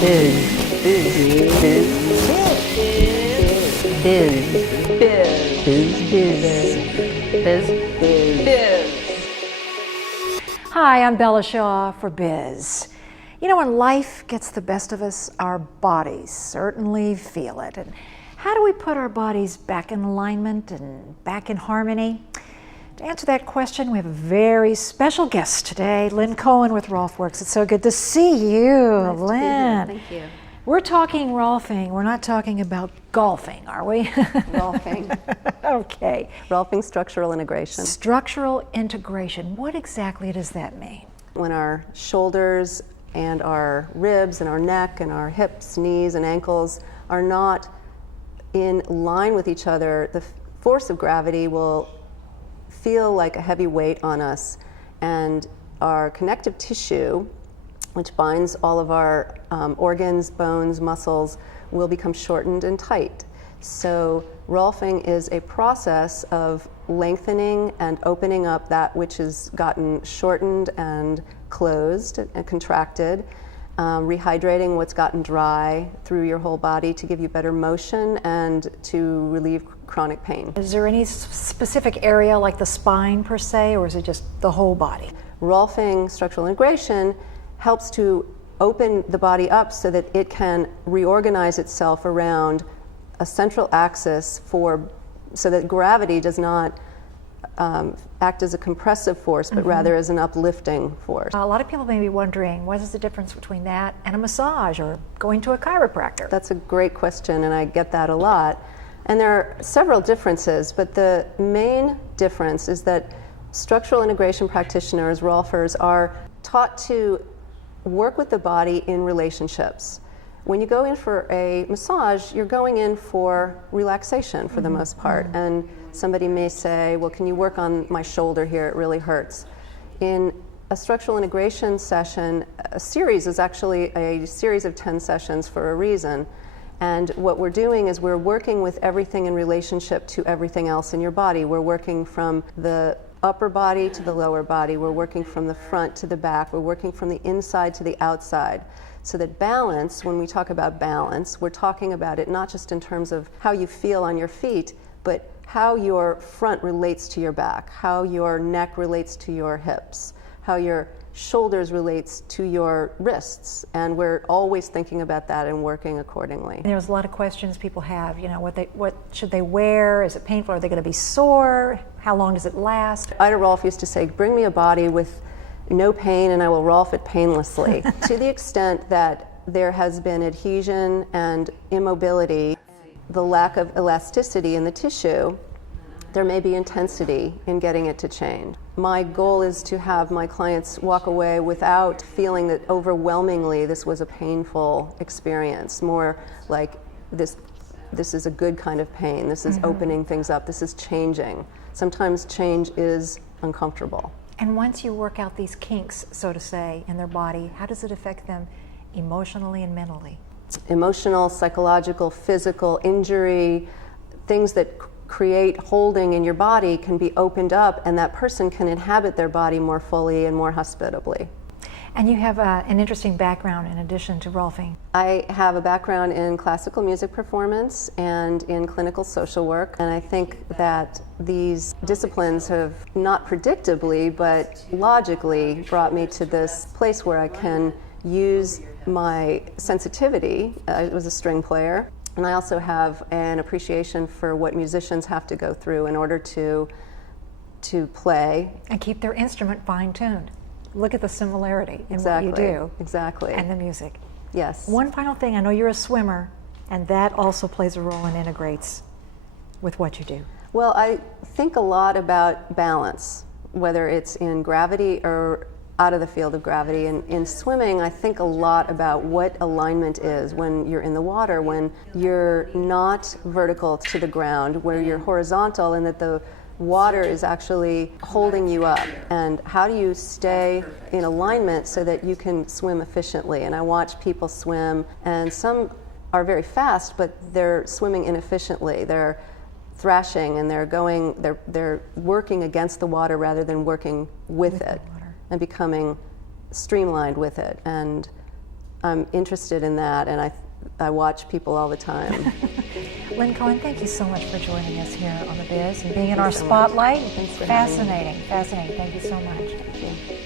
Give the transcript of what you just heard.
Biz. Biz. Biz. Biz. Biz. Biz. Hi, I'm Bella Shaw for Biz. You know, when life gets the best of us, our bodies certainly feel it. And how do we put our bodies back in alignment and back in harmony? To answer that question, we have a very special guest today, Lynn Cohen with Rolfworks. It's so good to see you, Nice Lynn. to be here. Thank you. We're talking Rolfing. We're not talking about golfing, are we? Rolfing. Okay. Rolfing Structural Integration. Structural integration. What exactly does that mean? When our shoulders and our ribs and our neck and our hips, knees and ankles are not in line with each other, the force of gravity will feel like a heavy weight on us, and our connective tissue, which binds all of our organs, bones, muscles, will become shortened and tight. So Rolfing is a process of lengthening and opening up that which has gotten shortened and closed and contracted, rehydrating what's gotten dry through your whole body to give you better motion and to relieve chronic pain. Is there any specific area like the spine per se, or is it just the whole body? Rolfing Structural Integration helps to open the body up so that it can reorganize itself around a central axis so that gravity does not act as a compressive force, but rather as an uplifting force. A lot of people may be wondering, what is the difference between that and a massage or going to a chiropractor? That's a great question, and I get that a lot. And there are several differences, but the main difference is that structural integration practitioners, Rolfers, are taught to work with the body in relationships. When you go in for a massage, you're going in for relaxation for the most part. And somebody may say, well, can you work on my shoulder here? It really hurts. In a structural integration session, a series is actually a series of 10 sessions for a reason. And what we're doing is we're working with everything in relationship to everything else in your body. We're working from the upper body to the lower body. We're working from the front to the back. We're working from the inside to the outside. So that balance, when we talk about balance, we're talking about it not just in terms of how you feel on your feet, but how your front relates to your back, how your neck relates to your hips, how your shoulders relates to your wrists. And we're always thinking about that and working accordingly. There's a lot of questions people have, you know, what should they wear? Is it painful? Are they going to be sore? How long does it last? Ida Rolf used to say, bring me a body with no pain and I will Rolf it painlessly. To the extent that there has been adhesion and immobility, the lack of elasticity in the tissue, there may be intensity in getting it to change. My goal is to have my clients walk away without feeling that overwhelmingly this was a painful experience, more like this is a good kind of pain, this is opening things up, this is changing. Sometimes change is uncomfortable. And once you work out these kinks, so to say, in their body, how does it affect them emotionally and mentally? Emotional, psychological, physical, injury, things that create holding in your body can be opened up, and that person can inhabit their body more fully and more hospitably. And you have an interesting background in addition to Rolfing. I have a background in classical music performance and in clinical social work, and I think that these disciplines have not predictably but logically brought me to this place where I can use my sensitivity. I was a string player, and I also have an appreciation for what musicians have to go through in order to play. And keep their instrument fine-tuned. Look at the similarity in Exactly. what you do. Exactly. And the music. Yes. One final thing, I know you're a swimmer, and that also plays a role and integrates with what you do. Well, I think a lot about balance, whether it's in gravity or out of the field of gravity. And in swimming, I think a lot about what alignment is when you're in the water, when you're not vertical to the ground, where you're horizontal, and that the water is actually holding you up, and how do you stay in alignment so that you can swim efficiently. And I watch people swim, and some are very fast, but they're swimming inefficiently. They're thrashing, and they're working against the water rather than working with it and becoming streamlined with it. And I'm interested in that, and I watch people all the time. Lynn Cohen, thank you so much for joining us here on The Biz and being in our spotlight. Thanks for having me. Fascinating, fascinating. Thank you so much. Thank you.